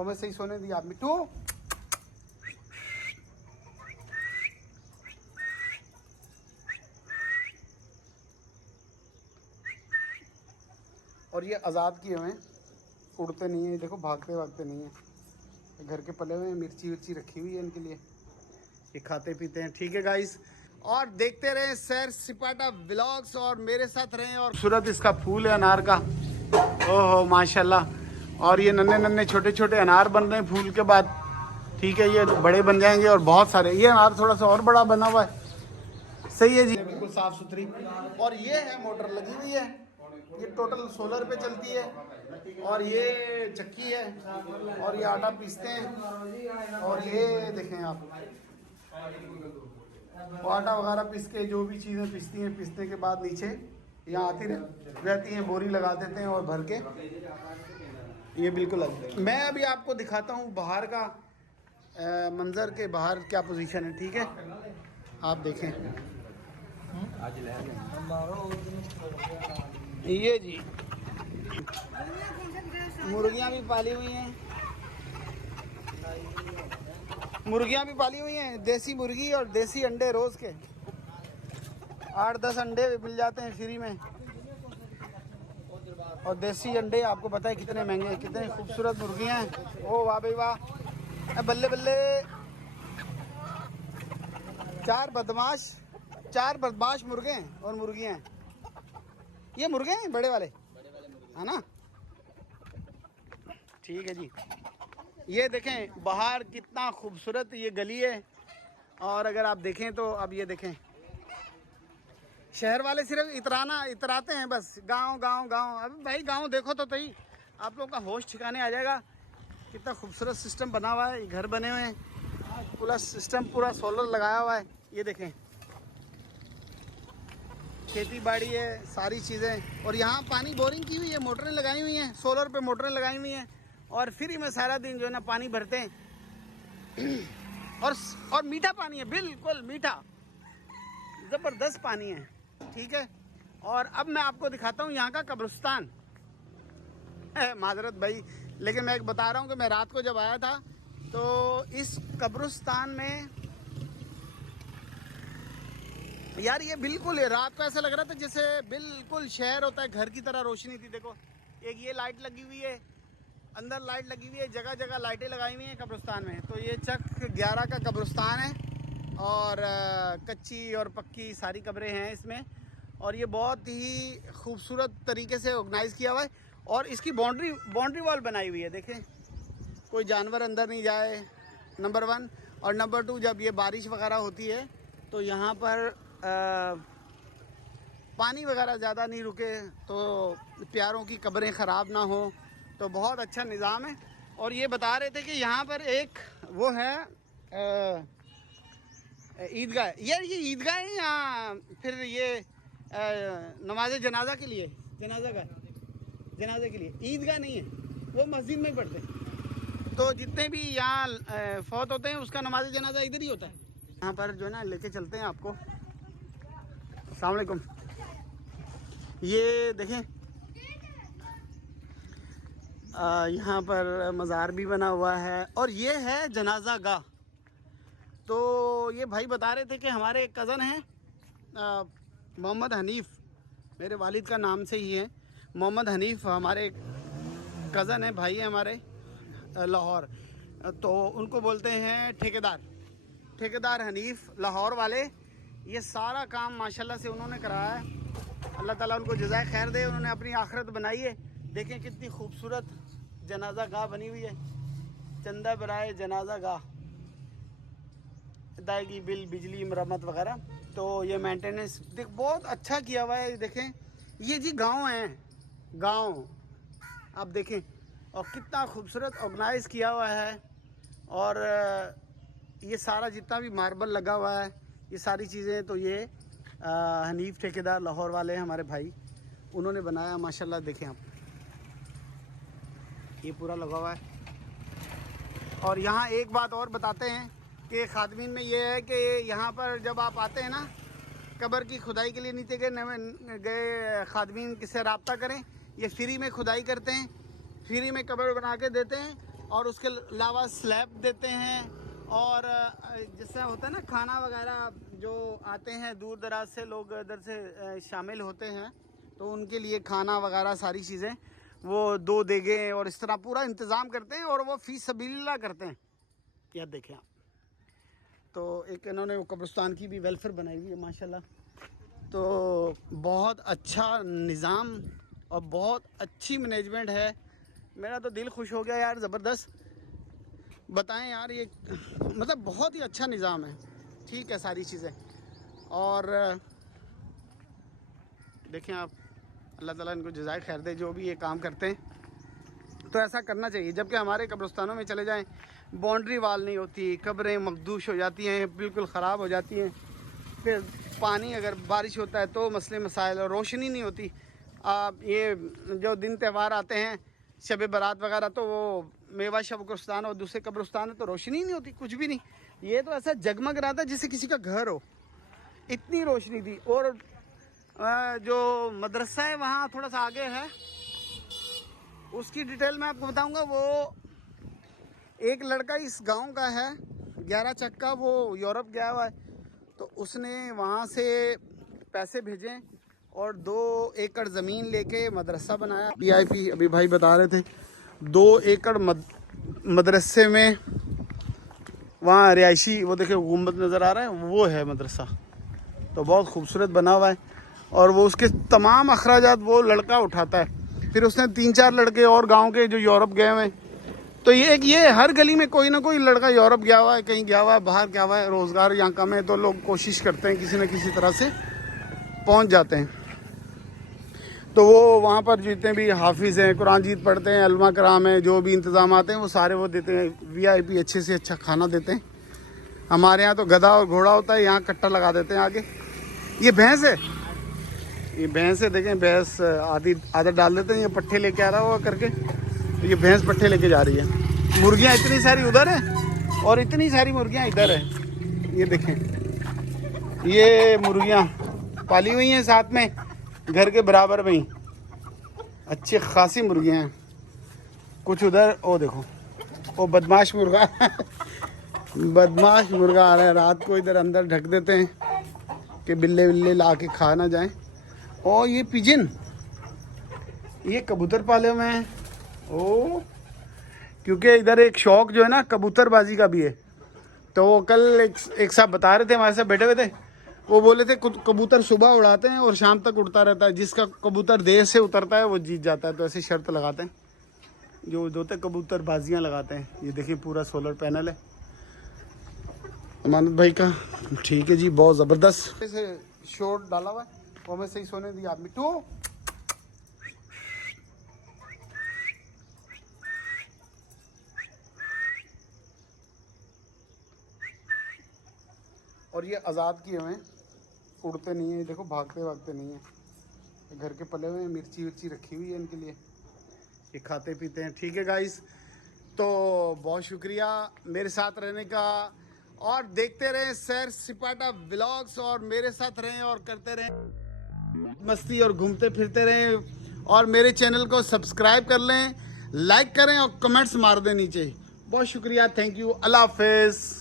हमें सही सोने दिया आप मिट्टू। और ये आज़ाद किए हुए हैं, उड़ते नहीं है, देखो भागते भागते नहीं है। घर के पले हुए हैं, मिर्ची विर्ची रखी हुई है इनके लिए, ये खाते पीते हैं। ठीक है गाइस, और देखते रहे सैर सिपाटा व्लॉग्स और मेरे साथ रहें। और खूबसूरत इसका फूल है अनार का, ओहो माशाल्लाह। और ये नन्हे नन्हे छोटे छोटे अनार बन रहे हैं फूल के बाद। ठीक है, ये बड़े बन जाएंगे और बहुत सारे। ये अनार थोड़ा सा और बड़ा बना हुआ है, सही है जी, बिल्कुल साफ सुथरी। और ये है मोटर लगी हुई है, ये टोटल सोलर पे चलती है। और ये चक्की है, और ये आटा पीसते हैं। और ये देखें आप, आटा वगैरह पीस के जो भी चीज़ें पीसती हैं, पीसने के बाद नीचे यहाँ आती रहती हैं, बोरी लगा देते हैं और भर के ये बिल्कुल अलग। मैं अभी आपको दिखाता हूँ बाहर का मंजर के बाहर क्या पोजीशन है। ठीक है, आप देखें ये जी, मुर्गियाँ भी पाली हुई हैं, मुर्गियाँ भी पाली हुई हैं, देसी मुर्गी और देसी अंडे रोज़ के 8-10 अंडे मिल जाते हैं फ्री में। और देसी अंडे आपको पता है कितने महंगे हैं, कितनी खूबसूरत मुर्गियाँ हैं। ओ वाह भाई वाह, बल्ले बल्ले। चार बदमाश मुर्गे हैं और मुर्गियाँ हैं। ये मुर्गे हैं बड़े वाले है ना। ठीक है जी, ये देखें बाहर कितना खूबसूरत ये गली है। और अगर आप देखें तो अब ये देखें, शहर वाले सिर्फ इतराते हैं बस, गांव गांव गांव। अब भाई गांव देखो तो सही, आप लोगों का होश ठिकाने आ जाएगा। कितना खूबसूरत सिस्टम बना हुआ है, घर बने हुए हैं, पूरा सिस्टम पूरा सोलर लगाया हुआ है। ये देखें खेती बाड़ी है, सारी चीज़ें। और यहाँ पानी बोरिंग की हुई है, मोटरें लगाई हुई हैं, सोलर पे मोटरें लगाई हुई हैं। और फ्री में सारा दिन जो है ना पानी भरते हैं। और मीठा पानी है, बिल्कुल मीठा, ज़बरदस्त पानी है। ठीक है, और अब मैं आपको दिखाता हूँ यहाँ का कब्रिस्तान। माजरत भाई, लेकिन मैं एक बता रहा हूँ कि मैं रात को जब आया था तो इस कब्रिस्तान में यार ये बिल्कुल है, रात को ऐसा लग रहा था जैसे बिल्कुल शहर होता है, घर की तरह रोशनी थी। देखो एक ये लाइट लगी हुई है, अंदर लाइट लगी हुई है, जगह जगह लाइटें लगाई हुई हैं कब्रिस्तान में। तो ये चक 11 का कब्रिस्तान है, और कच्ची और पक्की सारी कब्रें हैं इसमें। और ये बहुत ही खूबसूरत तरीके से ऑर्गेनाइज़ किया हुआ है। और इसकी बाउंड्री वॉल बनाई हुई है, देखें कोई जानवर अंदर नहीं जाए, नंबर 1। और नंबर 2, जब ये बारिश वगैरह होती है तो यहाँ पर पानी वगैरह ज़्यादा नहीं रुके, तो प्यारों की कब्रें ख़राब ना हो, तो बहुत अच्छा निज़ाम है। और ये बता रहे थे कि यहाँ पर एक वो है ईदगाह। यार ये ईदगाह है या फिर ये नमाज जनाजा के लिए, जनाजे के लिए ईदगाह नहीं है, वो मस्जिद में पढ़ते हैं। तो जितने भी यहाँ फौत होते हैं उसका नमाज जनाजा इधर ही होता है। यहाँ पर जो है ना लेके चलते हैं आपको। अस्सलाम वालेकुम। ये देखें यहाँ पर मज़ार भी बना हुआ है, और ये है जनाजा गाह। तो ये भाई बता रहे थे कि हमारे एक कज़न हैं मोहम्मद हनीफ़, मेरे वालिद का नाम से ही है मोहम्मद हनीफ़, हमारे कज़न है, भाई है हमारे लाहौर। तो उनको बोलते हैं ठेकेदार हनीफ़ लाहौर वाले। ये सारा काम माशाल्लाह से उन्होंने कराया है, अल्लाह ताला उनको जज़ाए खैर दे। उन्होंने अपनी आखिरत बनाई है। देखें कितनी खूबसूरत जनाजा गाह बनी हुई है, चंदा बराए जनाजा गाह, अदायगी बिल, बिजली, मरम्मत वगैरह। तो ये मेंटेनेंस देख बहुत अच्छा किया हुआ है। देखें ये जी गांव है, गांव आप देखें, और कितना खूबसूरत ऑर्गेनाइज किया हुआ है। और ये सारा जितना भी मार्बल लगा हुआ है, ये सारी चीज़ें, तो ये हनीफ़ ठेकेदार लाहौर वाले हैं हमारे भाई, उन्होंने बनाया माशाल्लाह। देखें आप, ये पूरा लगा हुआ है। और यहाँ एक बात और बताते हैं कि खादमीन में ये है कि यहाँ पर जब आप आते हैं ना, कब्र की खुदाई के लिए नीचे गए खादमीन किससे रब्ता करें, ये फ्री में खुदाई करते हैं, फ्री में कब्र बना के देते हैं। और उसके अलावा स्लैब देते हैं। और जैसा होता है ना खाना वगैरह जो आते हैं दूर दराज से लोग इधर से शामिल होते हैं, तो उनके लिए खाना वगैरह सारी चीज़ें वो 2 देगे और इस तरह पूरा इंतज़ाम करते हैं और वो फी सबीलिल्लाह करते हैं। यह देखें आप, तो एक इन्होंने वो कब्रिस्तान की भी वेलफेयर बनाई हुई है माशाल्लाह। तो बहुत अच्छा निज़ाम और बहुत अच्छी मैनेजमेंट है। मेरा तो दिल खुश हो गया यार, ज़बरदस्त। बताएं यार, ये मतलब बहुत ही अच्छा निज़ाम है। ठीक है सारी चीज़ें। और देखें आप, अल्लाह ताला इनको जज़ाए खैर दे जो भी ये काम करते हैं। तो ऐसा करना चाहिए। जबकि हमारे कब्रिस्तानों में चले जाएं, बाउंड्री वाल नहीं होती, कब्रें मखदूश हो जाती हैं, बिल्कुल ख़राब हो जाती हैं। फिर पानी अगर बारिश होता है तो मसले मसाइल, और रोशनी नहीं होती। ये जो दिन त्यौहार आते हैं, शब बारात वगैरह, तो वो मेवा शब कब्रिस्तान और दूसरे कब्रिस्तान है तो रोशनी नहीं होती, कुछ भी नहीं। ये तो ऐसा जगमग रहा था जैसे किसी का घर हो, इतनी रोशनी थी। और जो मदरसा है वहाँ थोड़ा सा आगे है, उसकी डिटेल मैं आपको बताऊंगा। वो एक लड़का इस गांव का है 11 चक्का, वो यूरोप गया हुआ है, तो उसने वहाँ से पैसे भेजे और 2 एकड़ ज़मीन लेके मदरसा बनाया। वीआईपी अभी भाई बता रहे थे 2 एकड़ मदरसे में वहाँ रिहायशी, वो देखिए गुम्बद नज़र आ रहा है, वो है मदरसा। तो बहुत खूबसूरत बना हुआ है और वो उसके तमाम अखराजात वो लड़का उठाता है। फिर उसने 3-4 लड़के और गांव के जो यूरोप गए हुए हैं, तो ये हर गली में कोई ना कोई लड़का यूरोप गया हुआ है, कहीं गया हुआ है, बाहर गया हुआ है। रोज़गार यहाँ कम है तो लोग कोशिश करते हैं किसी न किसी तरह से पहुँच जाते हैं। तो वो वहाँ पर जितने भी हाफिज़ हैं, कुरान जीत पढ़ते हैं, अलमा कराम है, जो भी इंतज़ाम आते हैं वो सारे वो देते हैं। वीआईपी अच्छे से अच्छा खाना देते हैं। हमारे यहाँ तो गधा और घोड़ा होता है, यहाँ कट्टा लगा देते हैं आगे। ये भैंस है, ये भैंस है, देखें भैंस आधी आदत डाल देते हैं, ये पट्ठे लेके आ रहा होगा करके, तो ये भैंस पट्ठे लेके जा रही है। मुर्गियाँ इतनी सारी उधर है और इतनी सारी मुर्गियाँ इधर है। ये देखें, ये मुर्गियाँ पाली हुई हैं साथ में घर के बराबर में ही, अच्छी खासी मुर्गियाँ हैं। कुछ उधर, ओ देखो वो बदमाश मुर्गा बदमाश मुर्गा आ रहा है, रात को इधर अंदर ढक देते हैं कि बिल्ले बिल्ले ला के खा ना जाएं। और ये पिजन, ये कबूतर पाले हुए हैं। ओ, क्योंकि इधर एक शौक जो है ना कबूतरबाजी का भी है। तो वो कल एक साहब बता रहे थे, हमारे साथ बैठे हुए थे, वो बोले थे कबूतर सुबह उड़ाते हैं और शाम तक उड़ता रहता है, जिसका कबूतर देर से उतरता है वो जीत जाता है। तो ऐसी शर्त लगाते हैं जो होते कबूतर बाजियाँ लगाते हैं। ये देखिए पूरा सोलर पैनल है अमानत भाई का। ठीक है जी, बहुत ज़बरदस्त से शोर डाला हुआ है, वो हमें सही सोने दिया आदमी टू। और ये आज़ाद किए हुए हैं, उड़ते नहीं है, देखो भागते भागते नहीं है। घर के पले हुए मिर्ची विर्ची रखी हुई है इनके लिए, ये खाते पीते हैं। ठीक है गाइस, तो बहुत शुक्रिया मेरे साथ रहने का, और देखते रहें सैर सिपाटा व्लॉग्स, और मेरे साथ रहें और करते रहें मस्ती और घूमते फिरते रहें। और मेरे चैनल को सब्सक्राइब कर लें, लाइक करें और कमेंट्स मार दें नीचे। बहुत शुक्रिया, थैंक यू, अल्लाह हाफिज़।